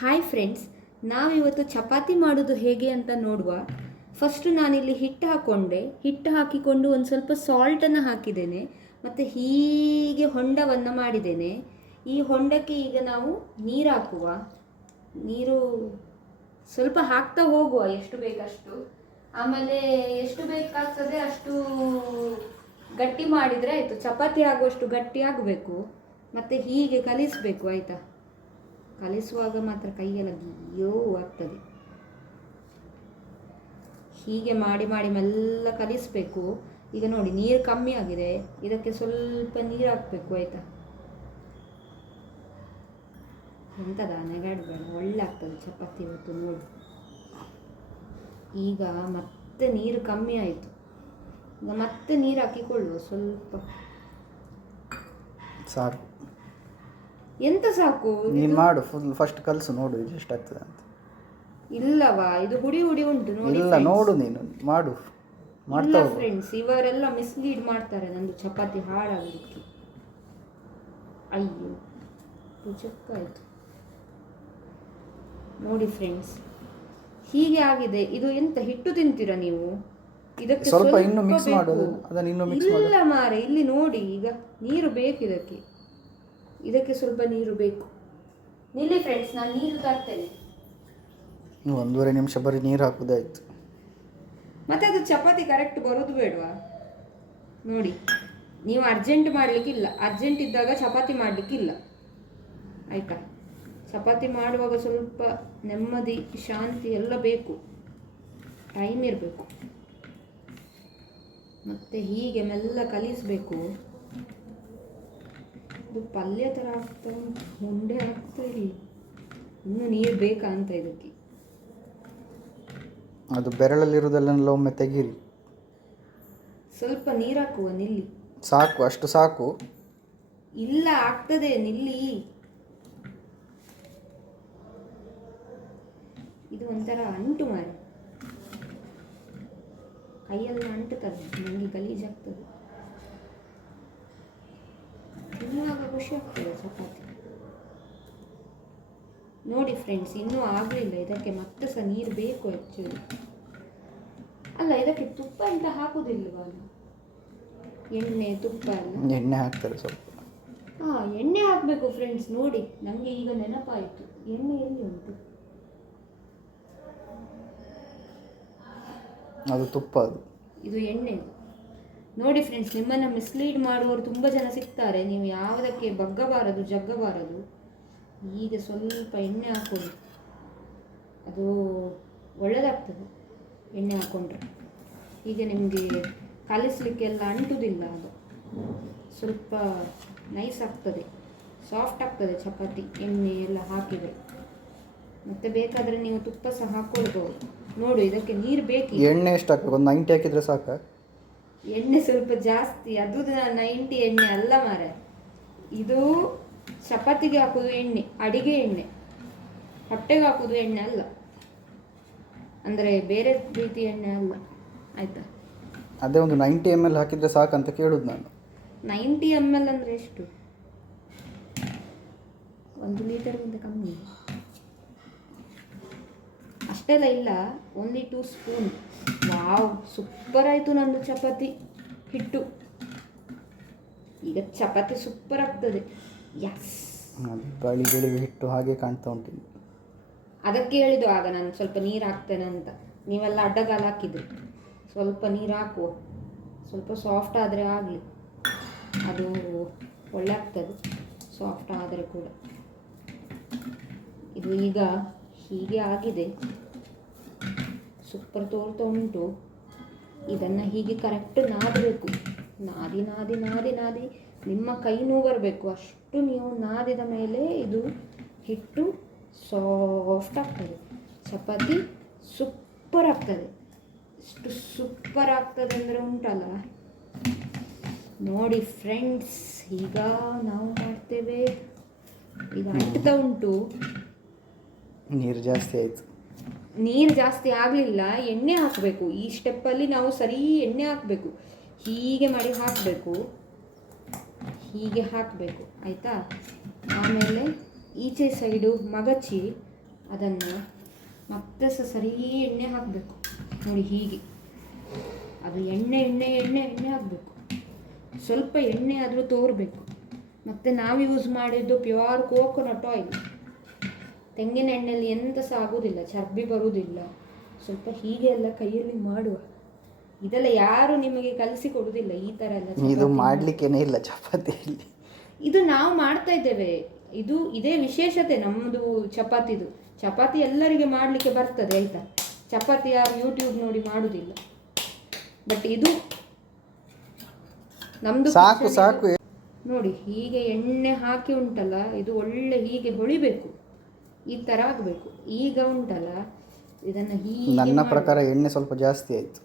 Hi friends, ನಾವಿವತ್ತು ಚಪಾತಿ ಮಾಡೋದು ಹೇಗೆ ಅಂತ ನೋಡುವ. ಫಸ್ಟು ನಾನಿಲ್ಲಿ ಹಿಟ್ಟು ಹಾಕ್ಕೊಂಡೆ. ಹಿಟ್ಟು ಹಾಕಿಕೊಂಡು ಒಂದು ಸ್ವಲ್ಪ ಸಾಲ್ಟನ್ನು ಹಾಕಿದ್ದೇನೆ ಮತ್ತು ಹೀಗೆ ಹೊಂಡವನ್ನು ಮಾಡಿದ್ದೇನೆ. ಈ ಹೊಂಡಕ್ಕೆ ಈಗ ನಾವು ನೀರು ಹಾಕುವ. ನೀರು ಸ್ವಲ್ಪ ಹಾಕ್ತಾ ಹೋಗುವ, ಎಷ್ಟು ಬೇಕಷ್ಟು. ಆಮೇಲೆ ಎಷ್ಟು ಬೇಕಾಗ್ತದೆ ಅಷ್ಟು ಗಟ್ಟಿ ಮಾಡಿದರೆ ಆಯಿತು. ಚಪಾತಿ ಆಗುವಷ್ಟು ಗಟ್ಟಿ ಆಗಬೇಕು ಮತ್ತು ಹೀಗೆ ಕಲಿಸಬೇಕು, ಆಯಿತಾ. ಕಲಿಸುವಾಗ ಮಾತ್ರ ಕೈಯೆಲ್ಲ ಗಿಯ್ಯೋ ಆಗ್ತದೆ. ಹೀಗೆ ಮಾಡಿ ಮಾಡಿ ಮೆಲ್ಲ ಕಲಿಸಬೇಕು. ಈಗ ನೋಡಿ, ನೀರು ಕಮ್ಮಿ ಆಗಿದೆ, ಇದಕ್ಕೆ ಸ್ವಲ್ಪ ನೀರು ಹಾಕಬೇಕು, ಆಯಿತಾ. ಎಂತದ ನೆಗಾಡಬೇಡ, ಒಳ್ಳೆ ಆಗ್ತದೆ ಚಪಾತಿ ಇವತ್ತು ನೋಡಿ. ಈಗ ಮತ್ತೆ ನೀರು ಕಮ್ಮಿ ಆಯಿತು. ಈಗ ಮತ್ತೆ ನೀರು ಹಾಕಿಕೊಳ್ಳುವ ಸ್ವಲ್ಪ. ಸಾಕು. ಎಂತ ಸಾಕು? ನೀನು ಮಾಡು, ಫಸ್ಟ್ ಕಲಸು, ನೋಡು ಎಷ್ಟಾಗ್ತದೆ ಅಂತ. ಇಲ್ಲವಾ, ಇದು ಹುಡಿ ಹುಡಿ ಉಂಟು ನೋಡಿ. ಇಲ್ಲ, ನೋಡು, ನೀನು ಮಾಡು, ಮಾಡ್ತಾ ಹೋಗು. ಫ್ರೆಂಡ್ಸ್, ಇವರೆಲ್ಲ ಮಿಸ್ಲೀಡ್ ಮಾಡ್ತಾರೆ ನಂದು ಚಪಾತಿ ಹಾಳಾಗಲಿಕ್ಕೆ. ಅಯ್ಯೋ, ರಿಜೆಕ್ಟಾಯಿತು ನೋಡಿ ಫ್ರೆಂಡ್ಸ್, ಹೀಗೆ ಆಗಿದೆ. ಇದು ಎಂತ ಹಿಟ್ಟು ತಿಂತೀರಾ ನೀವು? ಇದಕ್ಕೆ ಸ್ವಲ್ಪ ಇನ್ನು ಮಿಕ್ಸ್ ಮಾಡು, ಅದನ್ನು ಇನ್ನು ಮಿಕ್ಸ್ ಮಾಡು. ಇಲ್ಲ ಮಾರೆ, ಇಲ್ಲಿ ನೋಡಿ, ಈಗ ನೀರು ಬೇಕು ಇದಕ್ಕೆ ಸ್ವಲ್ಪ ನೀರು ಬೇಕು. ನಿಲ್ಲಿ ಫ್ರೆಂಡ್ಸ್, ನಾನು ನೀರು ತರ್ತೇನೆ. 1.5 ನಿಮಿಷ ಬರೀ ನೀರು ಹಾಕುದಾಯ್ತು. ಮತ್ತೆ ಅದು ಚಪಾತಿ ಕರೆಕ್ಟ್ ಬರೋದು ಬೇಡವಾ? ನೋಡಿ, ನೀವು ಅರ್ಜೆಂಟ್ ಮಾಡಲಿಕ್ಕಿಲ್ಲ. ಅರ್ಜೆಂಟ್ ಇದ್ದಾಗ ಚಪಾತಿ ಮಾಡಲಿಕ್ಕಿಲ್ಲ, ಆಯಿತಾ. ಚಪಾತಿ ಮಾಡುವಾಗ ಸ್ವಲ್ಪ ನೆಮ್ಮದಿ, ಶಾಂತಿ ಎಲ್ಲ ಬೇಕು, ಟೈಮ್ ಇರಬೇಕು. ಮತ್ತು ಹೀಗೆ ಮೆಲ್ಲ ಕಲಿಸಬೇಕು. ಇದು ಪಲ್ಯ ಥರ ಆಗ್ತಾ ಉಂಟು, ಉಂಡೆ ಆಗ್ತಾ ಇಲ್ಲ. ಇನ್ನೂ ನೀರು ಬೇಕಾ ಅಂತ ಇದಕ್ಕೆ? ಅದು ಬೆರಳಲ್ಲಿರೋದೆಲ್ಲ ಒಮ್ಮೆ ತೆಗೀರಿ. ಸ್ವಲ್ಪ ನೀರು ಹಾಕುವ, ನಿಲ್ಲಿ. ಸಾಕು, ಅಷ್ಟು ಸಾಕು. ಇಲ್ಲ, ಆಗ್ತದೆ, ನಿಲ್ಲಿ. ಇದು ಒಂಥರ ಅಂಟು ಮಾರೆ, ಕೈಯೆಲ್ಲ ಅಂಟುತ್ತದೆ, ನನಗೆ ಗಲೀಜಾಗ್ತದೆ. ತಿನ್ನುವಾಗ ಖುಷಿ ಆಗ್ತದೆ ಚಪಾತಿ ನೋಡಿ ಫ್ರೆಂಡ್ಸ್. ಇನ್ನೂ ಆಗಲಿಲ್ಲ, ಇದಕ್ಕೆ ಮತ್ತೆ ಸಹ ನೀರು ಬೇಕು ಆ್ಯಕ್ಚುಲಿ. ಅಲ್ಲ, ಇದಕ್ಕೆ ತುಪ್ಪ ಅಂತ ಹಾಕುವುದಿಲ್ವಾ? ಎಣ್ಣೆ ತುಪ್ಪ ಎಲ್ಲ ಎಣ್ಣೆ ಹಾಕ್ತಾರೆ ಸ್ವಲ್ಪ. ಹಾಂ, ಎಣ್ಣೆ ಹಾಕಬೇಕು ಫ್ರೆಂಡ್ಸ್. ನೋಡಿ, ನಮಗೆ ಈಗ ನೆನಪಾಯಿತು, ಎಣ್ಣೆ ಎಲ್ಲಿ ಉಂಟು? ಅದು ತುಪ್ಪ, ಇದು ಎಣ್ಣೆ. ನೋಡಿ ಫ್ರೆಂಡ್ಸ್, ನಿಮ್ಮನ್ನು ಮಿಸ್ಲೀಡ್ ಮಾಡುವವರು ತುಂಬ ಜನ ಸಿಗ್ತಾರೆ. ನೀವು ಯಾವುದಕ್ಕೆ ಬಗ್ಗಬಾರದು, ಜಗ್ಗಬಾರದು. ಈಗ ಸ್ವಲ್ಪ ಎಣ್ಣೆ ಹಾಕೊಳ್ಳಿ, ಅದು ಒಳ್ಳೆಯದಾಗ್ತದೆ ಎಣ್ಣೆ ಹಾಕ್ಕೊಂಡ್ರೆ. ಈಗ ನಿಮಗೆ ಕಲಿಸಲಿಕ್ಕೆಲ್ಲ ಅಂಟುವುದಿಲ್ಲ, ಅದು ಸ್ವಲ್ಪ ನೈಸ್ ಆಗ್ತದೆ, ಸಾಫ್ಟ್ ಆಗ್ತದೆ ಚಪಾತಿ ಎಣ್ಣೆ ಎಲ್ಲ ಹಾಕಿದರೆ. ಮತ್ತು ಬೇಕಾದರೆ ನೀವು ತುಪ್ಪ ಸಹ ಹಾಕ್ಕೊಳ್ಬೋದು. ನೋಡು, ಇದಕ್ಕೆ ನೀರು ಬೇಕು. ಎಣ್ಣೆ ಎಷ್ಟು ಹಾಕಬೇಕು? ಒಂದು 90 ಹಾಕಿದರೆ ಸಾಕಾ? ಎಣ್ಣೆ ಸ್ವಲ್ಪ ಜಾಸ್ತಿ. ಅದು 90 ಎಣ್ಣೆ ಅಲ್ಲ ಮಾರೆ, ಇದು ಚಪಾತಿಗೆ ಹಾಕೋದು ಎಣ್ಣೆ, ಅಡಿಗೆ ಎಣ್ಣೆ. ಹೊಟ್ಟೆಗೆ ಹಾಕೋದು ಎಣ್ಣೆ ಅಲ್ಲ, ಅಂದರೆ ಬೇರೆ ರೀತಿ ಎಣ್ಣೆ ಅಲ್ಲ, ಆಯಿತಾ. ಅದೇ ಒಂದು 90 ml ಹಾಕಿದರೆ ಸಾಕಂತ ಕೇಳೋದು ನಾನು. 90 ml ಅಂದರೆ ಎಷ್ಟು? 1 ಲೀಟರ್ಗಿಂತ ಕಮ್ಮಿ. ಅಷ್ಟೆಲ್ಲ ಇಲ್ಲ, ಓನ್ಲಿ 2 ಸ್ಪೂನ್. ವಾವ್, ಸೂಪರ್ ಆಯಿತು ನಂದು ಚಪಾತಿ ಹಿಟ್ಟು. ಈಗ ಚಪಾತಿ ಸೂಪರ್ ಆಗ್ತದೆ. ಯಸ್, ಬಳಿ ಬೆಳಿ ಹಿಟ್ಟು ಹಾಗೆ ಕಾಣ್ತಾ ಉಂಟು. ಅದಕ್ಕೆ ಹೇಳಿದ್ದು ಆಗ ನಾನು ಸ್ವಲ್ಪ ನೀರು ಹಾಕ್ತೇನೆ ಅಂತ. ನೀವೆಲ್ಲ ಅಡ್ಡಗಾಲ ಹಾಕಿದ್ರಿ. ಸ್ವಲ್ಪ ನೀರು ಹಾಕುವ, ಸ್ವಲ್ಪ ಸಾಫ್ಟ್ ಆದರೆ ಆಗಲಿ, ಅದು ಒಳ್ಳೆ ಆಗ್ತದೆ ಸಾಫ್ಟ್ ಆದರೆ ಕೂಡ. ಇದು ಈಗ ಹೀಗೆ ಆಗಿದೆ, ಸೂಪರ್ ತೋರ್ತಾ ಉಂಟು. ಇದನ್ನು ಹೀಗೆ ಕರೆಕ್ಟ್ ನಾದಬೇಕು. ನಾದಿ ನಾದಿ ನಾದಿ ನಾದಿ ನಿಮ್ಮ ಕೈ ನೋವು ಬರಬೇಕು, ಅಷ್ಟು ನೀವು ನಾದಿದ ಮೇಲೆ ಇದು ಹಿಟ್ಟು ಸಾಫ್ಟ್ ಆಗ್ತದೆ. ಚಪಾತಿ ಸೂಪರ್ ಆಗ್ತದೆ. ಎಷ್ಟು ಸೂಪರ್ ಆಗ್ತದೆ ಅಂದರೆ ಉಂಟಲ್ಲ. ನೋಡಿ ಫ್ರೆಂಡ್ಸ್, ಈಗ ನಾವು ಮಾಡ್ತೇವೆ. ಈಗ ಅಂಟ್ತಾ ಉಂಟು. ನೀರು ಜಾಸ್ತಿ ಆಯಿತು. ನೀರು ಜಾಸ್ತಿ ಆಗಲಿಲ್ಲ, ಎಣ್ಣೆ ಹಾಕಬೇಕು. ಈ ಸ್ಟೆಪ್ಪಲ್ಲಿ ನಾವು ಸರಿ ಎಣ್ಣೆ ಹಾಕಬೇಕು. ಹೀಗೆ ಮಾಡಿ ಹಾಕಬೇಕು, ಹೀಗೆ ಹಾಕಬೇಕು, ಆಯಿತಾ. ಆಮೇಲೆ ಈಚೆ ಸೈಡು ಮಗಚಿ ಅದನ್ನು ಮತ್ತೆ ಸರಿ ಎಣ್ಣೆ ಹಾಕಬೇಕು ನೋಡಿ, ಹೀಗೆ ಅದು ಎಣ್ಣೆ ಎಣ್ಣೆ ಎಣ್ಣೆ ಎಣ್ಣೆ ಹಾಕಬೇಕು. ಸ್ವಲ್ಪ ಎಣ್ಣೆ ಆದರೂ ತೋರಬೇಕು. ಮತ್ತು ನಾವು ಯೂಸ್ ಮಾಡಿದ್ದು ಪ್ಯೂರ್ ಕೋಕೋನಟ್ ಆಯಿಲ್. ತೆಂಗಿನ ಎಣ್ಣೆಯಲ್ಲಿ ಎಂತ ಸಹ ಆಗೋದಿಲ್ಲ, ಚರ್ಬಿ ಬರುವುದಿಲ್ಲ. ಸ್ವಲ್ಪ ಹೀಗೆ ಎಲ್ಲ ಕೈಯಲ್ಲಿ ಮಾಡುವ. ಇದೆಲ್ಲ ಯಾರು ನಿಮಗೆ ಕಲಿಸಿ ಕೊಡುವುದಿಲ್ಲ ಈ ಥರ ಎಲ್ಲ. ಇದು ಮಾಡಲಿಕ್ಕೇನೇ ಇಲ್ಲ ಚಪಾತಿಯಲ್ಲಿ. ಇದು ನಾವು ಮಾಡ್ತಾ ಇದ್ದೇವೆ. ಇದೇ ವಿಶೇಷತೆ ನಮ್ಮದು ಚಪಾತಿದು. ಚಪಾತಿ ಎಲ್ಲರಿಗೆ ಮಾಡಲಿಕ್ಕೆ ಬರ್ತದೆ ಆಯಿತಾ. ಚಪಾತಿ ಯಾರು ಯೂಟ್ಯೂಬ್ ನೋಡಿ ಮಾಡುವುದಿಲ್ಲ. ಬಟ್ ಇದು ನಮ್ಮದು ಸಾಕು ಸಾಕು. ನೋಡಿ ಹೀಗೆ ಎಣ್ಣೆ ಹಾಕಿ ಉಂಟಲ್ಲ, ಇದು ಒಳ್ಳೆ ಹೀಗೆ ಹೊಳಿಬೇಕು, ಈ ಥರ ಆಗಬೇಕು. ಈಗ ಉಂಟಲ್ಲ ಇದನ್ನು ಹೀಗೆ. ನನ್ನ ಪ್ರಕಾರ ಎಣ್ಣೆ ಸ್ವಲ್ಪ ಜಾಸ್ತಿ ಆಯಿತು.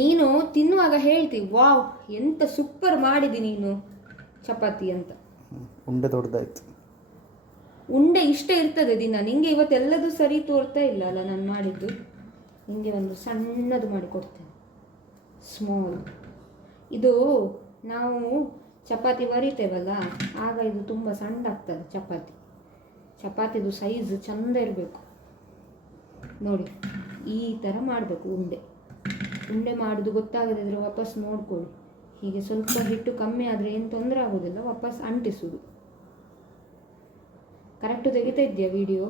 ನೀನು ತಿನ್ನುವಾಗ ಹೇಳ್ತೀವಿ, ವಾವ್ ಎಂತ ಸೂಪರ್ ಮಾಡಿದಿ ನೀನು ಚಪಾತಿ ಅಂತ. ಉಂಡೆ ದೊಡ್ಡದಾಯ್ತು. ಉಂಡೆ ಇಷ್ಟ ಇರ್ತದೆ ದಿನ. ನಿಂಗೆ ಇವತ್ತೆಲ್ಲದೂ ಸರಿ ತೋರ್ತಾ ಇಲ್ಲ ಅಲ್ಲ ನಾನು ಮಾಡಿದ್ದು. ನಿಂಗೆ ಒಂದು ಸಣ್ಣದು ಮಾಡಿ ಕೊಡ್ತೇನೆ, ಸ್ಮಾಲ್. ಇದು ನಾವು ಚಪಾತಿ ಬರಿತೇವಲ್ಲ, ಆಗ ಇದು ತುಂಬ ಸಣ್ಣ ಆಗ್ತದೆ ಚಪಾತಿದು ಸೈಜ್ ಚಂದ ಇರಬೇಕು ನೋಡಿ. ಈ ಥರ ಮಾಡಬೇಕು ಉಂಡೆ ಮಾಡೋದು ಗೊತ್ತಾಗದಿದ್ರೆ ವಾಪಸ್ ನೋಡ್ಕೊಳ್ಳಿ. ಹೀಗೆ ಸ್ವಲ್ಪ ಹಿಟ್ಟು ಕಮ್ಮಿ ಆದರೆ ಏನು ತೊಂದರೆ ಆಗೋದಿಲ್ಲ, ವಾಪಸ್ ಅಂಟಿಸೋದು. ಕರೆಕ್ಟು ತೆಗಿತಾ ಇದೆಯಾ ವಿಡಿಯೋ?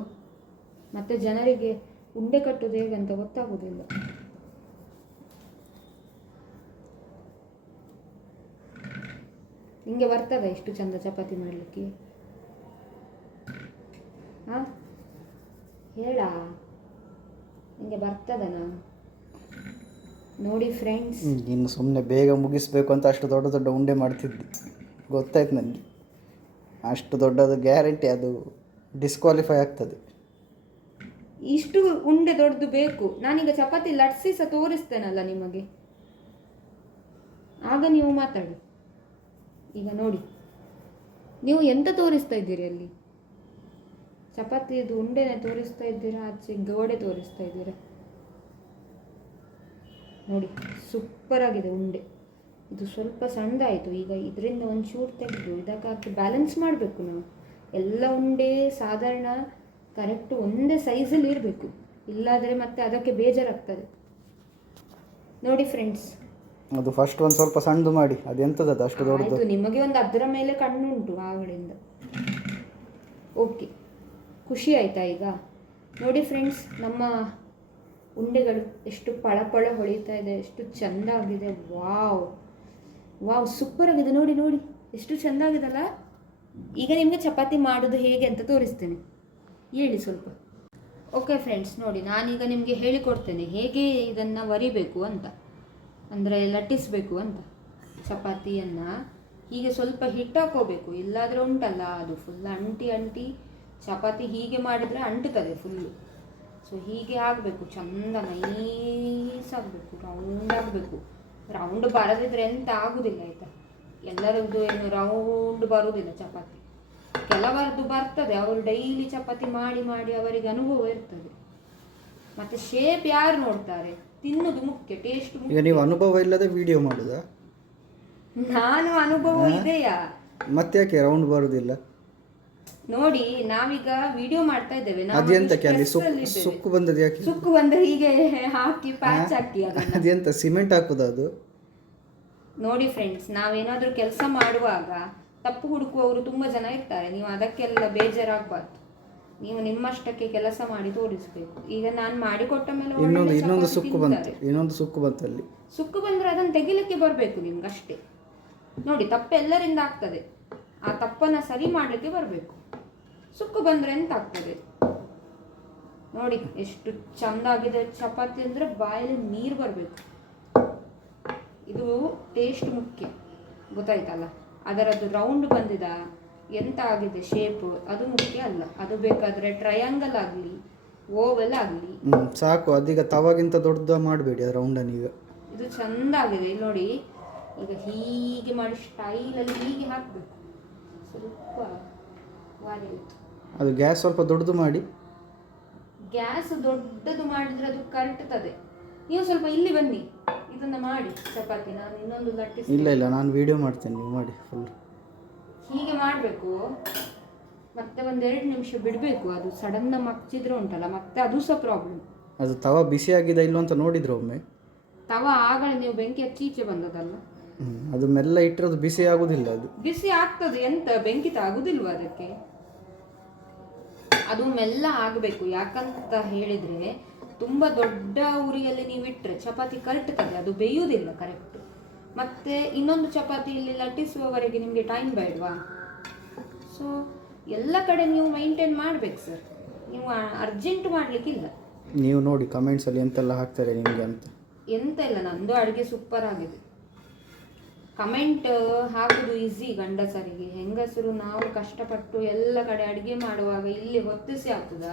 ಮತ್ತು ಜನರಿಗೆ ಉಂಡೆ ಕಟ್ಟೋದು ಹೇಗೆ ಅಂತ ಗೊತ್ತಾಗೋದಿಲ್ಲ. ನಿಂಗೆ ಬರ್ತದ ಇಷ್ಟು ಚಂದ ಚಪಾತಿ ಮಾಡಲಿಕ್ಕೆ? ಹಾಂ ಹೇಳ, ನಿಂಗೆ ಬರ್ತದನಾ? ನೋಡಿ ಫ್ರೆಂಡ್ಸ್, ಇನ್ನು ಸುಮ್ಮನೆ ಬೇಗ ಮುಗಿಸ್ಬೇಕು ಅಂತ ಅಷ್ಟು ದೊಡ್ಡ ದೊಡ್ಡ ಉಂಡೆ ಮಾಡ್ತಿದ್ದೆ, ಗೊತ್ತಾಯ್ತು ನನಗೆ. ಅಷ್ಟು ದೊಡ್ಡದು ಗ್ಯಾರಂಟಿ ಅದು ಡಿಸ್ಕ್ವಾಲಿಫೈ ಆಗ್ತದೆ. ಇಷ್ಟು ಉಂಡೆ ದೊಡ್ಡದು ಬೇಕು. ನಾನೀಗ ಚಪಾತಿ ಲಟ್ಸಿ ಸಹ ತೋರಿಸ್ತೇನಲ್ಲ ನಿಮಗೆ, ಆಗ ನೀವು ಮಾತಾಡಿ. ಈಗ ನೋಡಿ, ನೀವು ಎಂತ ತೋರಿಸ್ತಾ ಇದ್ದೀರಿ ಅಲ್ಲಿ? ಚಪಾತಿದು ಉಂಡೆನೆ ತೋರಿಸ್ತಾ ಇದ್ದೀರಾ, ಆಚೆ ಗೋಡೆ ತೋರಿಸ್ತಾ ಇದ್ದೀರಾ? ನೋಡಿ ಸೂಪರ್ ಆಗಿದೆ ಉಂಡೆ. ಇದು ಸ್ವಲ್ಪ ಸಣ್ಣದಾಯಿತು. ಈಗ ಇದರಿಂದ ಒಂಚೂರು ತೆಗೆದು ಇದಕ್ಕಾಕಿ ಬ್ಯಾಲೆನ್ಸ್ ಮಾಡಬೇಕು ನಾವು. ಎಲ್ಲ ಉಂಡೆ ಸಾಧಾರಣ ಕರೆಕ್ಟ್ ಒಂದೇ ಸೈಜಲ್ಲಿ ಇರಬೇಕು, ಇಲ್ಲಾದರೆ ಮತ್ತೆ ಅದಕ್ಕೆ ಬೇಜಾರಾಗ್ತದೆ. ನೋಡಿ ಫ್ರೆಂಡ್ಸ್, ಅದು ಫಸ್ಟ್ ಒಂದು ಸ್ವಲ್ಪ ಸಣ್ಣದು ಮಾಡಿ. ಅದೆಂಥದ್ದು ಅಷ್ಟು ದೊಡ್ಡದು? ನಿಮಗೆ ಒಂದು ಅದರ ಮೇಲೆ ಕಣ್ಣುಂಟು ಆಗಳಿಂದ. ಓಕೆ, ಖುಷಿ ಆಯಿತಾ ಈಗ? ನೋಡಿ ಫ್ರೆಂಡ್ಸ್, ನಮ್ಮ ಉಂಡೆಗಳು ಎಷ್ಟು ಪಳಪಳ ಹೊಳಿತಾ ಇದೆ, ಎಷ್ಟು ಚೆಂದ ಆಗಿದೆ. ವಾವ್ ವಾವ್, ಸೂಪರ್ ಆಗಿದೆ. ನೋಡಿ ನೋಡಿ ಎಷ್ಟು ಚೆಂದ ಆಗಿದಲ್ಲ. ಈಗ ನಿಮಗೆ ಚಪಾತಿ ಮಾಡೋದು ಹೇಗೆ ಅಂತ ತೋರಿಸ್ತೇನೆ, ಹೇಳಿ ಸ್ವಲ್ಪ. ಓಕೆ ಫ್ರೆಂಡ್ಸ್, ನೋಡಿ ನಾನೀಗ ನಿಮಗೆ ಹೇಳಿಕೊಡ್ತೇನೆ ಹೇಗೆ ಇದನ್ನು ವರಿಬೇಕು ಅಂತ, ಅಂದರೆ ಲಟ್ಟಿಸಬೇಕು ಅಂತ. ಚಪಾತಿಯನ್ನು ಹೀಗೆ ಸ್ವಲ್ಪ ಹಿಟ್ಟು ಹಾಕೋಬೇಕು, ಇಲ್ಲಾದರೆ ಉಂಟಲ್ಲ ಅದು ಫುಲ್ ಅಂಟಿ ಚಪಾತಿ ಹೀಗೆ ಮಾಡಿದರೆ ಅಂಟುತ್ತದೆ ಫುಲ್ಲು. ಸೊ ಹೀಗೆ ಆಗಬೇಕು, ಚಂದ ನೈಸ್ ಆಗಬೇಕು, ರೌಂಡ್ ಆಗಬೇಕು. ರೌಂಡ್ ಬರದಿದ್ರೆ ಎಂತ ಆಗೋದಿಲ್ಲ ಆಯಿತಾ. ಎಲ್ಲರದ್ದು ಏನು ರೌಂಡ್ ಬರೋದಿಲ್ಲ ಚಪಾತಿ. ಕೆಲವರದ್ದು ಬರ್ತದೆ, ಅವರು ಡೈಲಿ ಚಪಾತಿ ಮಾಡಿ ಮಾಡಿ ಅವರಿಗೆ ಅನುಭವ ಇರ್ತದೆ. ಮತ್ತು ಶೇಪ್ ಯಾರು ನೋಡ್ತಾರೆ? ತಿನ್ನೋದು ಮುಖ್ಯ, ಟೇಸ್ಟ್ ಮುಖ್ಯ. ಈಗ ನೀವು ಅನುಭವ ಇಲ್ಲದೆ ವಿಡಿಯೋ ಮಾಡುದಾ? ನಾನು ಅನುಭವ ಇದೆಯಾ? ಮತ್ತೆ ಯಾಕೆ ರೌಂಡ್ ಬರುವುದಿಲ್ಲ? ನೋಡಿ ನಾವೀಗ ವಿಡಿಯೋ ಮಾಡ್ತಾ ಇದ್ದೇವೆ, ಅದೆಂತಕ್ಕೆ ಅಲ್ಲಿ ಸುಕ್ಕು ಬಂದದ್ದು ಯಾಕೆ? ಸುಕ್ಕು ಬಂದ್ರೆ ಹೀಗೆ ಹಾಕಿ ಪ್ಯಾಚ್ ಹಾಕಿ ಅದೆಂತ ಸಿಮೆಂಟ್ ಹಾಕುದಾ ಅದು? ನೋಡಿ ಫ್ರೆಂಡ್ಸ್, ನಾವೇನಾದ್ರೂ ಕೆಲಸ ಮಾಡುವಾಗ ತಪ್ಪು ಹುಡುಕುವವರು ತುಂಬಾ ಜನ ಇರ್ತಾರೆ. ನೀವು ಅದಕ್ಕೆಲ್ಲ ಬೇಜಾರಾಗಬಾರ್ದು. ನೀವು ನಿಮ್ಮಷ್ಟಕ್ಕೆ ಕೆಲಸ ಮಾಡಿ ತೋರಿಸಬೇಕು. ಈಗ ನಾನು ಮಾಡಿಕೊಟ್ಟ ಮೇಲೆ ಇನ್ನೊಂದು ಸುಕ್ಕು ಬಂತು ಅಲ್ಲಿ. ಸುಕ್ಕು ಬಂದ್ರೆ ಅದನ್ನು ತೆಗಿಲಿಕ್ಕೆ ಬರಬೇಕು ನಿಮ್ಗೆ ಅಷ್ಟೇ. ನೋಡಿ ತಪ್ಪು ಎಲ್ಲರಿಂದ ಆಗ್ತದೆ, ಆ ತಪ್ಪನ್ನು ಸರಿ ಮಾಡಲಿಕ್ಕೆ ಬರಬೇಕು. ಸುಕ್ಕು ಬಂದರೆ ಎಂತ ಆಗ್ತದೆ ನೋಡಿ. ಎಷ್ಟು ಚಂದ ಆಗಿದೆ ಚಪಾತಿ ಅಂದರೆ ಬಾಯಲ್ಲಿ ನೀರು ಬರಬೇಕು. ಇದು ಟೇಸ್ಟ್ ಮುಖ್ಯ, ಗೊತ್ತಾಯ್ತಲ್ಲ. ಅದರದ್ದು ರೌಂಡ್ ಬಂದಿದ ಎಂತ ಆಗಿದೆ ಶೇಪ್ ಅದು ಮುಖ್ಯ ಅಲ್ಲ. ಅದು ಬೇಕಾದರೆ ಟ್ರಯಾಂಗಲ್ ಆಗಲಿ ಓವಲ್ ಆಗಲಿ ಸಾಕು. ಅದೀಗ ತವಾಗಿಂತ ದೊಡ್ಡದು ಮಾಡಬೇಡಿ ಆ ರೌಂಡನ್ನು. ಈಗ ಇದು ಚಂದ ಆಗಿದೆ ಇಲ್ಲಿ ನೋಡಿ. ಈಗ ಹೀಗೆ ಮಾಡಿ ಸ್ಟೈಲಲ್ಲಿ ಹೀಗೆ ಹಾಕಬೇಕು. ಸ್ವಲ್ಪ ವಾರಿತ್ತು. ಅದು ಗ್ಯಾಸ್ ಸ್ವಲ್ಪ ದೊಡ್ಡದು ಮಾಡಿ. ಗ್ಯಾಸ್ ದೊಡ್ಡದು ಮಾಡಿದರೆ ಅದು ಕರಟುತ್ತದೆ. ನೀವು ಸ್ವಲ್ಪ ಇಲ್ಲಿ ಬನ್ನಿ, ಇದನ್ನು ಮಾಡಿ ಚಪಾತಿ. ನಾನು ಇನ್ನೊಂದು ಲಟ್ಟಿಸಿ. ಇಲ್ಲ ನಾನು ವಿಡಿಯೋ ಮಾಡ್ತೇನೆ, ನೀವು ಮಾಡಿ ಫುಲ್. ಹೀಗೆ ಮಾಡಬೇಕು. ಮತ್ತೆ ಒಂದೆರಡು ನಿಮಿಷ ಬಿಡಬೇಕು. ಅದು ಸಡನ್ನ ಮಗ್ಚಿದ್ರೆ ಉಂಟಲ್ಲ ಮತ್ತೆ ಅದು ಸಹ ಪ್ರಾಬ್ಲಮ್. ಅದು ತವ ಬಿಸಿಯಾಗಿದೆ ಇಲ್ಲೋ ಅಂತ ನೋಡಿದ್ರು ಒಮ್ಮೆ. ತವ ಆಗಲೇ ನೀವು ಬೆಂಕಿ ಹಚ್ಚೀಚೆ ಬಂದದಲ್ಲ. ಅದು ಮೆಲ್ಲ ಇಟ್ಟರೆ ಅದು ಬಿಸಿ ಆಗುದಿಲ್ಲ. ಅದು ಬಿಸಿ ಆಗ್ತದೆ, ಎಂತ ಬೆಂಕಿ ತಾಗುದಿಲ್ವ ಅದಕ್ಕೆ? ಅದು ಮೆಲ್ಲ ಆಗಬೇಕು. ಯಾಕಂತ ಹೇಳಿದ್ರೆ ತುಂಬ ದೊಡ್ಡ ಉರಿಯಲ್ಲಿ ನೀವು ಇಟ್ಟರೆ ಚಪಾತಿ ಕರಟ್ತದೆ, ಅದು ಬೇಯುವುದಿಲ್ಲ ಕರೆಕ್ಟ್. ಮತ್ತೆ ಇನ್ನೊಂದು ಚಪಾತಿ ಇಲ್ಲಿ ಲಟ್ಟಿಸುವವರೆಗೆ ನಿಮಗೆ ಟೈಮ್ ಬೇಡವಾ? ಸೊ ಎಲ್ಲ ಕಡೆ ನೀವು ಮೈಂಟೈನ್ ಮಾಡಬೇಕು ಸರ್. ನೀವು ಅರ್ಜೆಂಟ್ ಮಾಡಲಿಕ್ಕಿಲ್ಲ. ನೀವು ನೋಡಿ ಕಮೆಂಟ್ಸಲ್ಲಿ ಎಂತೆಲ್ಲ ಹಾಕ್ತಾರೆ ನಿಮಗೆ ಅಂತ. ಎಂತ ಇಲ್ಲ, ನಂದು ಅಡುಗೆ ಸೂಪರ್ ಆಗಿದೆ. ಕಮೆಂಟ್ ಹಾಕೋದು ಈಸಿ ಗಂಡಸರಿಗೆ. ಹೆಂಗಸರು ನಾವು ಕಷ್ಟಪಟ್ಟು ಎಲ್ಲ ಕಡೆ ಅಡುಗೆ ಮಾಡುವಾಗ ಇಲ್ಲಿ ಹೊತ್ತಿಸಿ ಆಗ್ತದ.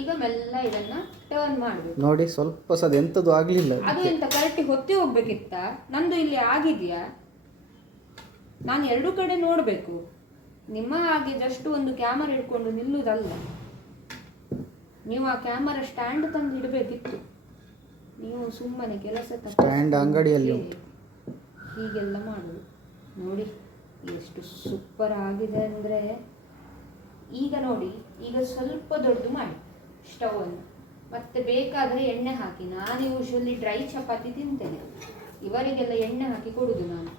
ಈಗ ಮೆಲ್ಲ ಇದನ್ನ ಟರ್ನ್ ಮಾಡಬೇಕು. ನೋಡಿ ಸ್ವಲ್ಪ ಸದ ಎಂಥದ್ದು ಆಗಲಿಲ್ಲ. ಅದು ಎಂತ ಕರೆಕ್ಟ್ ಹೊತ್ತಿ ಹೋಗ್ಬೇಕಿತ್ತ? ನಂದು ಇಲ್ಲಿ ಆಗಿದೆಯಾ? ನಾನು ಎರಡೂ ಕಡೆ ನೋಡಬೇಕು. ನಿಮ್ಮ ಹಾಗೆ ಜಸ್ಟ್ ಒಂದು ಕ್ಯಾಮರಾ ಇಟ್ಕೊಂಡು ನಿಲ್ಲುವುದಲ್ಲ. ನೀವು ಆ ಕ್ಯಾಮರಾ ಸ್ಟ್ಯಾಂಡ್ ತಂದು ಇಡಬೇಕಿತ್ತು. ನೀವು ಸುಮ್ಮನೆ ಕೆಲಸ ಸ್ಟ್ಯಾಂಡ್ ಅಂಗಡಿಯಲ್ಲಿ ಹೀಗೆಲ್ಲ ಮಾಡೋದು. ನೋಡಿ ಎಷ್ಟು ಸೂಪರ್ ಆಗಿದೆ ಅಂದರೆ. ಈಗ ನೋಡಿ, ಈಗ ಸ್ವಲ್ಪ ದೊಡ್ಡದು ಮಾಡಿ ಸ್ಟವನ್ನು. ಮತ್ತೆ ಬೇಕಾದರೆ ಎಣ್ಣೆ ಹಾಕಿ. ನಾನು ಯೂಶಲಿ ಡ್ರೈ ಚಪಾತಿ ತಿಂತೇನೆ, ಇವರಿಗೆಲ್ಲ ಎಣ್ಣೆ ಹಾಕಿ ಕೊಡುದು ನಾನು.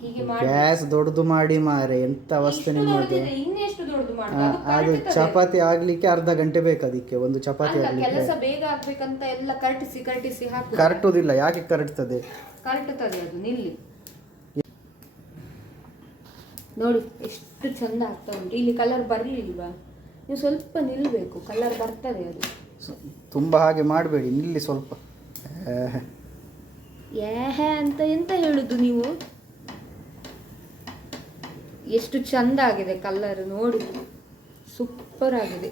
ಹೀಗೆ ಮಾಡಿ ಗ್ಯಾಸ್ ದೊಡ್ಡದು ಮಾಡಿ ಮಾರೆ, ಎಂತ ಅವಸ್ಥೆ ನಿಮ್ಮದು. ಇನ್ನೆಷ್ಟು ದೊಡ್ಡದು ಅದು ಚಪಾತಿ ಆಗ್ಲಿಕ್ಕೆ ಅರ್ಧ ಗಂಟೆ ಬೇಕು ಅದಕ್ಕೆ. ಒಂದು ಚಪಾತಿ ಆಗ್ಲಿಕ್ಕೆ ಕೆಲಸ ಬೇಗ ಆಗ್ಬೇಕಂತ ಎಲ್ಲ ಕರಟಿಸಿ ಹಾಕಿ. ಕರಟುದಿಲ್ಲ. ಯಾಕೆ ಕರಟ್ತದೆ? ಕರಟುತ್ತದೆ ಅದು. ನಿಲ್ಲಿ ನೋಡಿ ಎಷ್ಟು ಚಂದ ಆಗ್ತಾ ಉಂಟು. ಇಲ್ಲಿ ಕಲರ್ ಬರಲಿಲ್ವಾ? ನೀವು ಸ್ವಲ್ಪ ನಿಲ್ಲಬೇಕು, ಕಲರ್ ಬರ್ತದೆ ಅದು. ತುಂಬ ಹಾಗೆ ಮಾಡಬೇಡಿ, ನಿಲ್ಲಿ ಸ್ವಲ್ಪ. ಏಹೆ ಅಂತ ಎಂತ ಹೇಳುದು ನೀವು? ಎಷ್ಟು ಚಂದ ಆಗಿದೆ ಕಲರ್ ನೋಡಿ, ಸೂಪರ್ ಆಗಿದೆ.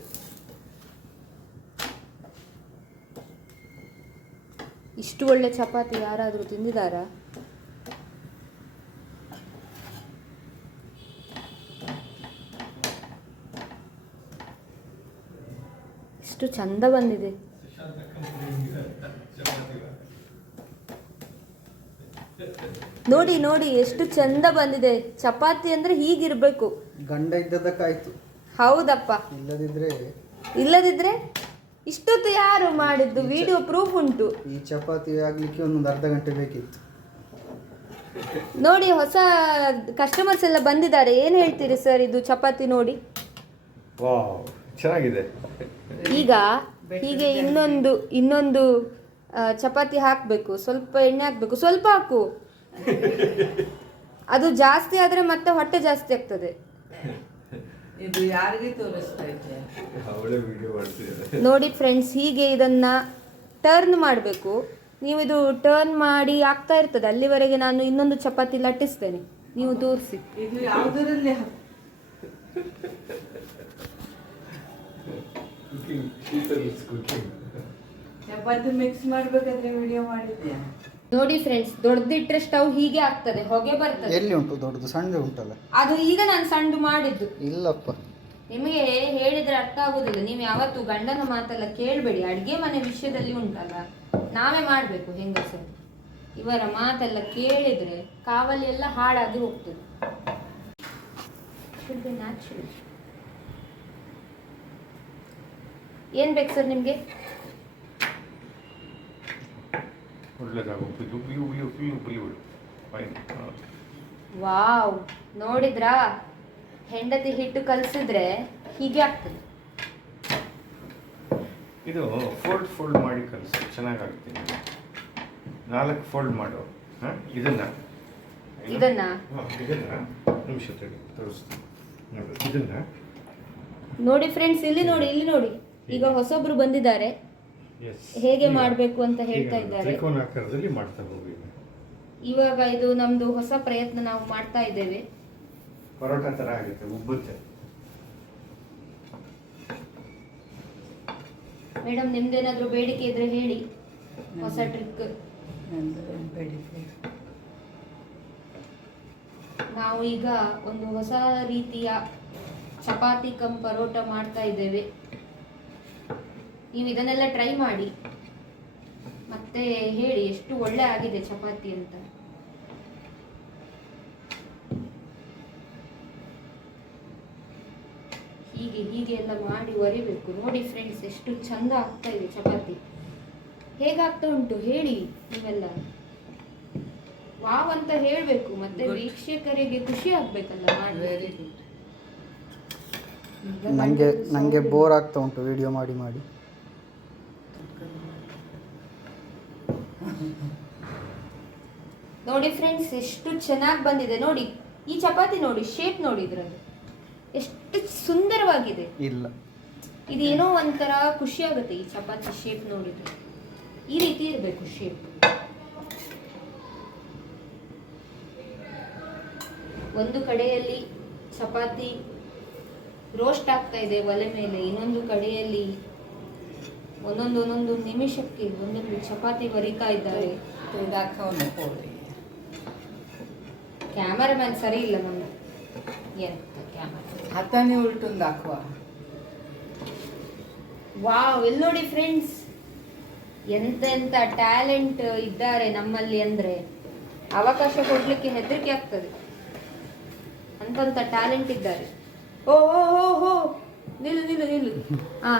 ಇಷ್ಟು ಒಳ್ಳೆ ಚಪಾತಿ ಯಾರಾದರೂ ತಿಂದಿದ್ದಾರಾ? ಎಷ್ಟು ಚಂದ ಬಂದಿದೆ. ನೋಡಿ ನೋಡಿ ಎಷ್ಟು ಚಂದ ಬಂದಿದೆ ಚಪಾತಿ. ಅಂದ್ರೆ ಹೀಗಿರ್ಬೇಕು. ಗಂಡ ಇದ್ದದಕ್ಕಾಯ್ತು. ಹೌದಪ್ಪ, ಇಲ್ಲದಿದ್ರೆ ಇಷ್ಟೊತ್ತು ಯಾರು ಮಾಡಿದ್ದು? ವಿಡಿಯೋ ಪ್ರೂಫ್ ಉಂಟು. ಈ ಚಪಾತಿ ಆಗ್ಲಿಕ್ಕೆ ಒಂದೊಂದು ಅರ್ಧ ಗಂಟೆ ಬೇಕಿತ್ತು. ನೋಡಿ ಹೊಸ ಕಸ್ಟಮರ್ಸ್ ಎಲ್ಲ ಬಂದಿದ್ದಾರೆ. ಏನು ಹೇಳ್ತೀರಿ ಸರ್ ಇದು ಚಪಾತಿ ನೋಡಿ? ಚೆನ್ನಾಗಿದೆ. ಈಗ ಹೀಗೆ ಇನ್ನೊಂದು ಚಪಾತಿ ಹಾಕಬೇಕು. ಸ್ವಲ್ಪ ಎಣ್ಣೆ ಹಾಕಬೇಕು. ಸ್ವಲ್ಪ ಹಾಕು. ಅದು ಜಾಸ್ತಿ ಆದ್ರೆ ಮತ್ತೆ ಹೊಟ್ಟೆ ಜಾಸ್ತಿ ಆಗ್ತದೆ. ಇದು ಯಾರಿಗೆ ತೋರಿಸ್ತಾ ಇದ್ದೆ? ನೋಡಿ ಫ್ರೆಂಡ್ಸ್, ಹೀಗೆ ಇದನ್ನ ಟರ್ನ್ ಮಾಡಬೇಕು. ನೀವು ಇದು ಟರ್ನ್ ಮಾಡಿ ಆಗ್ತಾ ಇರ್ತದೆ. ಅಲ್ಲಿವರೆಗೆ ನಾನು ಇನ್ನೊಂದು ಚಪಾತಿ ಲಟ್ಟಿಸ್ತೇನೆ, ನೀವು ತೋರಿಸಿ. ಇದು ಯಾವುದರಲ್ಲಿ ಚಪಾತಿ ಮಿಕ್ಸ್ ಮಾಡ್ಬೇಕಾದ್ರೆ ವಿಡಿಯೋ ಮಾಡಿದ್ಯಾ? ನೋಡಿ ಫ್ರೆಂಡ್ಸ್, ದೊಡ್ಡದಿಟ್ರೆ ಸ್ಟವ್ ಹೀಗೆ ಆಗ್ತದೆ, ಹೊಗೆ ಬರ್ತದೆ. ಎಲ್ಲಿ ಉಂಟು ದೊಡ್ಡದು? ಸಣ್ಣ ಉಂಟಲ್ಲ. ಅದು ಈಗ ನಾನು ಸಣ್ಣ ಮಾಡಿದ್ದು. ಇಲ್ಲಪ್ಪ, ನಿಮಗೆ ಹೇಳಿದ್ರೆ ಅರ್ಥ ಆಗೋದಿಲ್ಲ. ನೀವು ಯಾವತ್ತು ಗಂಡನ ಮಾತೆಲ್ಲ ಕೇಳಬೇಡಿ. ಅಡುಗೆ ಮನೆ ವಿಷಯದಲ್ಲಿ ಉಂಟಲ್ಲ, ನಾವೇ ಮಾಡಬೇಕು ಹೆಂಗಸರು. ಇವರ ಮಾತೆಲ್ಲ ಕೇಳಿದ್ರೆ ಕಾವಲಿ ಎಲ್ಲ ಹಾಳಾಗಿ ಹೋಗ್ತದೆ. ಏನ್ ಬೇಕು ಸರ್ ನಿಮ್ಗೆ? ವಾವ್, ನೋಡಿದ್ರಾ? ಹೆಂಡತಿ ಹಿಟ್ಟು ಕಲಸಿದ್ರೆ ಹೀಗೆ ಆಗ್ತದೆ. ಇದು ಫೋಲ್ಡ್ ಮಾಡಿ ಕಲಿಸಿ ಚೆನ್ನಾಗಾಗ್ತೀನಿ. 4 ಫೋಲ್ಡ್ ಮಾಡು. ಇದನ್ನ ನಿಮಿಷ ತೋರಿಸ್ತೀನಿ. ಇದನ್ನ ನೋಡಿ ಫ್ರೆಂಡ್ಸ್, ಇಲ್ಲಿ ನೋಡಿ. ಈಗ ಹೊಸೊಬ್ರು ಬಂದಿದ್ದಾರೆ, ಹೇಗೆ ಮಾಡಬೇಕು ಅಂತ ಹೇಳ್ತಾ ಇದ್ದಾರೆ. ತ್ರಿಕೋನಾಕಾರದಲ್ಲಿ ಮಾಡ್ತಾ ಹೋಗಿ. ಇವಾಗ ಇದು ನಮ್ದು ಹೊಸ ಪ್ರಯತ್ನ ನಾವು ಮಾಡ್ತಾ ಇದ್ದೇವೆ. ಪರೋಟ ತರ ಆಗುತ್ತೆ, ಉಬ್ಬುತ್ತೆ. ಮೇಡಮ್, ನಿಮ್ದೇನಾದ್ರೂ ಬೇಡಿಕೆ ಇದ್ರೆ ಹೇಳಿ, ಹೊಸ ಟ್ರಿಕ್. ನಾವು ಈಗ ಒಂದು ಹೊಸ ರೀತಿಯ ಚಪಾತಿ ಕಮ್ ಪರೋಟ ಮಾಡ್ತಾ ಇದ್ದೇವೆ. ನೀವು ಇದನ್ನೆಲ್ಲ ಟ್ರೈ ಮಾಡಿ ಮತ್ತೆ ಹೇಳಿ ಎಷ್ಟು ಒಳ್ಳೆ ಆಗಿದೆ ಚಪಾತಿ ಅಂತ. ಹೀಗೆ ಹೀಗೆ ಎಲ್ಲ ಮಾಡಿ ಒರಿಬೇಕು. ನೋಡಿ ಫ್ರೆಂಡ್ಸ್, ಎಷ್ಟು ಚಂದ ಆಗ್ತಾ ಇದೆ ಚಪಾತಿ. ಹೇಗಾಗ್ತಾ ಉಂಟು ಹೇಳಿ ನೀವೆಲ್ಲ, ವಾವ್ ಅಂತ ಹೇಳಬೇಕು, ಮತ್ತೆ ವೀಕ್ಷಕರಿಗೆ ಖುಷಿ ಆಗ್ಬೇಕಲ್ಲ ಮಾಡಿ. Very good. ನನಗೆ ಬೋರ್ ಆಗ್ತಾ ಉಂಟು ವಿಡಿಯೋ ಮಾಡಿ ಮಾಡಿ. ನೋಡಿ ಫ್ರೆಂಡ್ಸ್, ಎಷ್ಟು ಚೆನ್ನಾಗಿ ಬಂದಿದೆ ನೋಡಿ. ಈ ಚಪಾತಿ ನೋಡಿ, ಶೇಪ್ ನೋಡಿ ಇದ್ರಲ್ಲಿ ಎಷ್ಟು ಸುಂದರವಾಗಿದೆ. ಇಲ್ಲ, ಇದೇನೋ ಒಂಥರ ಖುಷಿ ಆಗುತ್ತೆ ಈ ಚಪಾತಿ ಶೇಪ್ ನೋಡಿದ್ರೆ. ಈ ರೀತಿ ಇರಬೇಕು ಶೇಪ್. ಒಂದು ಕಡೆಯಲ್ಲಿ ಚಪಾತಿ ರೋಸ್ಟ್ ಆಗ್ತಾ ಇದೆ ಒಲೆ ಮೇಲೆ, ಇನ್ನೊಂದು ಕಡೆಯಲ್ಲಿ ಒಂದೊಂದು ನಿಮಿಷಕ್ಕೆ ಒಂದೊಂದು ಚಪಾತಿ ವರಿತಾ ಇದ್ದಾರೆ. ಕ್ಯಾಮರಾಮನ್ ಸರಿ ಇಲ್ಲ ನಮ್ಮ. ಎಂತ ಕ್ಯಾಮರಾ, हाताने उलटून दाखवा. ವಾವ್, ಎಲ್ಲಿ ನೋಡಿ ಫ್ರೆಂಡ್ಸ್, ಎಂತೆಂತ ಟ್ಯಾಲೆಂಟ್ ಇದ್ದಾರೆ ನಮ್ಮಲ್ಲಿ ಅಂದ್ರೆ ಅವಕಾಶ ಕೊಡ್ಲಿಕ್ಕೆ ಹೆದರಿಕೆ ಆಗ್ತದೆ. ಅಂತಂತ ಟ್ಯಾಲೆಂಟ್ ಇದ್ದಾರೆ. ಓ ಓ ಓ ಹೋ, ನಿಲ್ಲು ನಿಲ್ಲು ನಿಲ್ಲು. ಆ,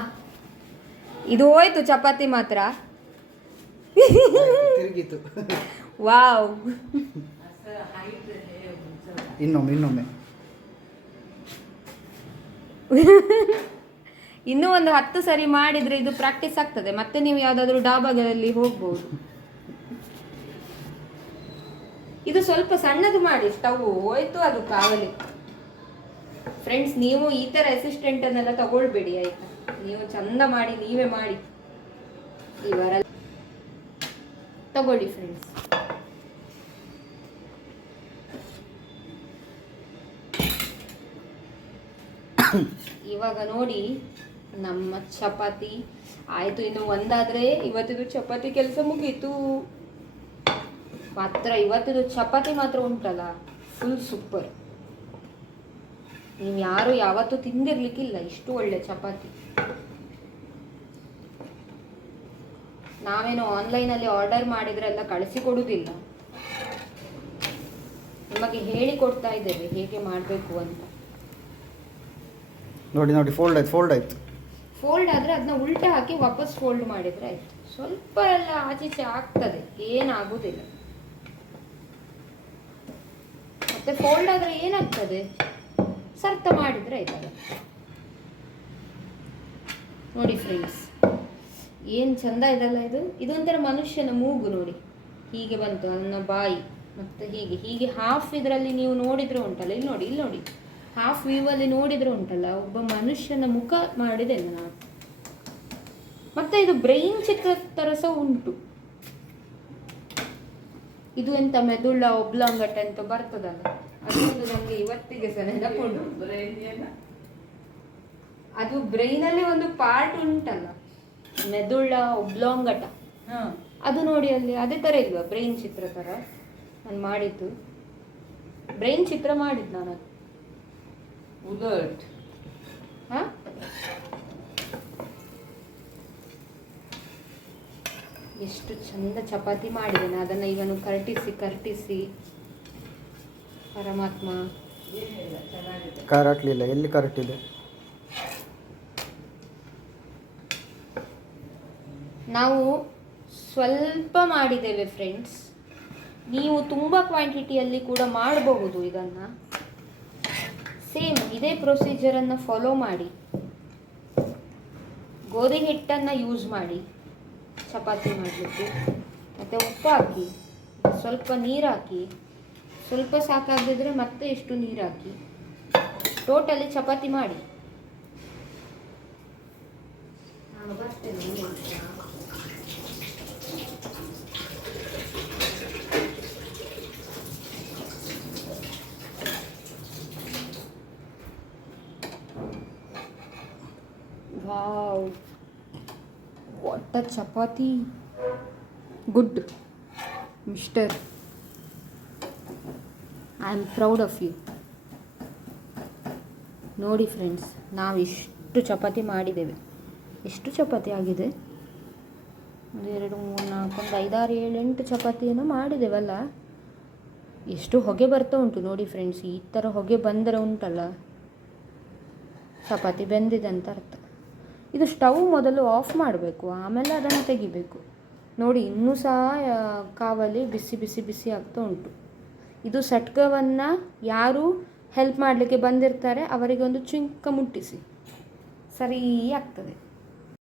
ಇದು ಹೋಯ್ತು ಚಪಾತಿ ಮಾತ್ರ. ತಿರುಗಿತು. ವಾವ್, ಇನ್ನೊಮ್ಮೆ ಇನ್ನೂ ಒಂದು 10 ಸರಿ ಮಾಡಿದ್ರೆ ಇದು ಪ್ರಾಕ್ಟೀಸ್ ಆಗ್ತದೆ. ಮತ್ತೆ ನೀವು ಯಾವುದಾದ್ರೂ ಡಾಬಾಗಳಲ್ಲಿ ಹೋಗ್ಬೋದು. ಇದು ಸ್ವಲ್ಪ ಸಣ್ಣದು ಮಾಡಿ, ಸ್ಟವ್ ಹೋಯ್ತು ಅದು ಕಾವಲಿ. ಫ್ರೆಂಡ್ಸ್, ನೀವು ಈ ಥರ ಅಸಿಸ್ಟೆಂಟ್ ಅನ್ನೆಲ್ಲ ತಗೊಳ್ಬೇಡಿ ಆಯ್ತಾ. ನೀವು ಚಂದ ಮಾಡಿ, ನೀವೇ ಮಾಡಿ. ಇವರ ತಗೊಳ್ಳಿ ಫ್ರೆಂಡ್ಸ್. ಇವಾಗ ನೋಡಿ ನಮ್ಮ ಚಪಾತಿ ಆಯಿತು. ಇನ್ನು ಒಂದಾದರೆ ಇವತ್ತಿದು ಚಪಾತಿ ಕೆಲಸ ಮುಗೀತು. ಮಾತ್ರ ಇವತ್ತಿದು ಚಪಾತಿ ಮಾತ್ರ ಉಂಟಲ್ಲ, ಫುಲ್ ಸೂಪರ್. ನೀವು ಯಾರು ಯಾವತ್ತೂ ತಿಂದಿರ್ಲಿಕ್ಕಿಲ್ಲ ಇಷ್ಟು ಒಳ್ಳೆ ಚಪಾತಿ. ನಾವೇನು ಆನ್ಲೈನಲ್ಲಿ ಆರ್ಡರ್ ಮಾಡಿದ್ರೆ ಎಲ್ಲ ಕಳಿಸಿಕೊಡುವುದಿಲ್ಲ, ನಿಮಗೆ ಹೇಳಿಕೊಡ್ತಾ ಇದ್ದೇವೆ ಹೇಗೆ ಮಾಡಬೇಕು ಅಂತ. ನೋಡಿ ಫೋಲ್ಡ್ ಆಯ್ತು. ಫೋಲ್ಡ್ ಆದರೆ ಅದನ್ನ ಉಲ್ಟಾ ಹಾಕಿ ವಾಪಸ್ ಫೋಲ್ಡ್ ಮಾಡಿದರೆ ಆಯಿತು. ಸ್ವಲ್ಪ ಎಲ್ಲ ಆಚೀಚೆ ಆಗ್ತದೆ, ಏನಾಗುವುದಿಲ್ಲ. ಮತ್ತೆ ಫೋಲ್ಡ್ ಆದರೆ ಏನಾಗ್ತದೆ, ಸರ್ತ ಮಾಡಿದರೆ ಆಯ್ತಲ್ಲ. ನೋಡಿ ಫ್ರೆಂಡ್ಸ್, ಏನು ಚಂದ ಇದಲ್ಲ ಇದು. ಇದೊಂಥರ ಮನುಷ್ಯನ ಮೂಗು ನೋಡಿ, ಹೀಗೆ ಬಂತು ನನ್ನ ಬಾಯಿ. ಮತ್ತು ಹೀಗೆ ಹೀಗೆ ಹಾಫ್ ಇದರಲ್ಲಿ ನೀವು ನೋಡಿದ್ರೆ ಉಂಟಲ್ಲ, ಇಲ್ಲಿ ನೋಡಿ ಹಾಫ್ ವ್ಯೂವಲ್ಲಿ ನೋಡಿದ್ರೆ ಉಂಟಲ್ಲ, ಒಬ್ಬ ಮನುಷ್ಯನ ಮುಖ ಮಾಡಿದೆ ನಾನು. ಮತ್ತೆ ಇದು ಬ್ರೈನ್ ಚಿತ್ರ ಥರ ಸಹ ಉಂಟು. ಇದು ಎಂತ ಮೆದುಳ ಒಬ್ಲಾಂಗಟ ಅಂತ ಬರ್ತದಲ್ಲ, ಅದೊಂದು ನಮಗೆ ಇವತ್ತಿಗೆ ಸಹ ನೆನಪುಂಟು. ಅದು ಬ್ರೈನಲ್ಲಿ ಒಂದು ಪಾರ್ಟ್ ಉಂಟಲ್ಲ, ಮೆದುಳ ಒಬ್ಲಾಂಗಟ. ಅದು ನೋಡಿ ಅಲ್ಲಿ ಅದೇ ಥರ ಇಲ್ವಾ, ಬ್ರೈನ್ ಚಿತ್ರ ಥರ ನಾನು ಮಾಡಿದ್ದು. ಬ್ರೈನ್ ಚಿತ್ರ ಮಾಡಿದ್ದು ನಾನು. उलट. ಹಾಂ, ಎಷ್ಟು ಚಂದ ಚಪಾತಿ ಮಾಡಿದ್ದೇನೆ. ಅದನ್ನು ಇವನು ಕರಟಿಸಿ ಪರಮಾತ್ಮ. ಕರಟ್ಲಿಲ್ಲ, ಎಲ್ಲಿ ಕರಟಿದೆ? ನಾವು ಸ್ವಲ್ಪ ಮಾಡಿದ್ದೇವೆ ಫ್ರೆಂಡ್ಸ್, ನೀವು ತುಂಬ ಕ್ವಾಂಟಿಟಿಯಲ್ಲಿ ಕೂಡ ಮಾಡಬಹುದು ಇದನ್ನು. ಸೇಮ್ ಇದೇ ಪ್ರೊಸೀಜರನ್ನು ಫಾಲೋ ಮಾಡಿ. ಗೋಧಿ ಹಿಟ್ಟನ್ನು ಯೂಸ್ ಮಾಡಿ ಚಪಾತಿ ಮಾಡಲಿಕ್ಕೆ. ಮತ್ತು ಉಪ್ಪು ಹಾಕಿ, ಸ್ವಲ್ಪ ನೀರು ಹಾಕಿ, ಸ್ವಲ್ಪ ಸಾಕಾಗದಿದ್ರೆ ಮತ್ತೆ ಎಷ್ಟು ನೀರು ಹಾಕಿ, ಟೋಟಲಿ ಚಪಾತಿ ಮಾಡಿ. ನಾನು ಬರ್ತೇನೆ. Wow, what a chapati. Good mister, I am proud of you. ನೋಡಿ ಫ್ರೆಂಡ್ಸ್, ನಾವು ಇಷ್ಟು ಚಪಾತಿ ಮಾಡಿದ್ದೇವೆ. ಎಷ್ಟು ಚಪಾತಿ ಆಗಿದೆ? 1 2 3 4 5 6 7 8 ಚಪಾತಿಯನ್ನು ಮಾಡಿದ್ದೇವಲ್ಲ. ಎಷ್ಟು ಹೊಗೆ ಬರ್ತಾ ಉಂಟು ನೋಡಿ ಫ್ರೆಂಡ್ಸ್. ಈ ಥರ ಹೊಗೆ ಬಂದರೆ ಉಂಟಲ್ಲ, ಚಪಾತಿ ಬೆಂದಿದೆ ಅಂತ ಅರ್ಥ. ಇದು ಸ್ಟವ್ ಮೊದಲು ಆಫ್ ಮಾಡಬೇಕು, ಆಮೇಲೆ ಅದನ್ನು ತೆಗಿಬೇಕು. ನೋಡಿ ಇನ್ನೂ ಸಹ ಕಾವಲಿ ಬಿಸಿ ಬಿಸಿ ಬಿಸಿ ಆಗ್ತಾ ಉಂಟು. ಇದು ಸಟ್ಕವನ್ನು ಯಾರು ಹೆಲ್ಪ್ ಮಾಡಲಿಕ್ಕೆ ಬಂದಿರ್ತಾರೆ ಅವರಿಗೆ ಒಂದು ಚಿಂಕ ಮುಟ್ಟಿಸಿ, ಸರಿ ಆಗ್ತದೆ.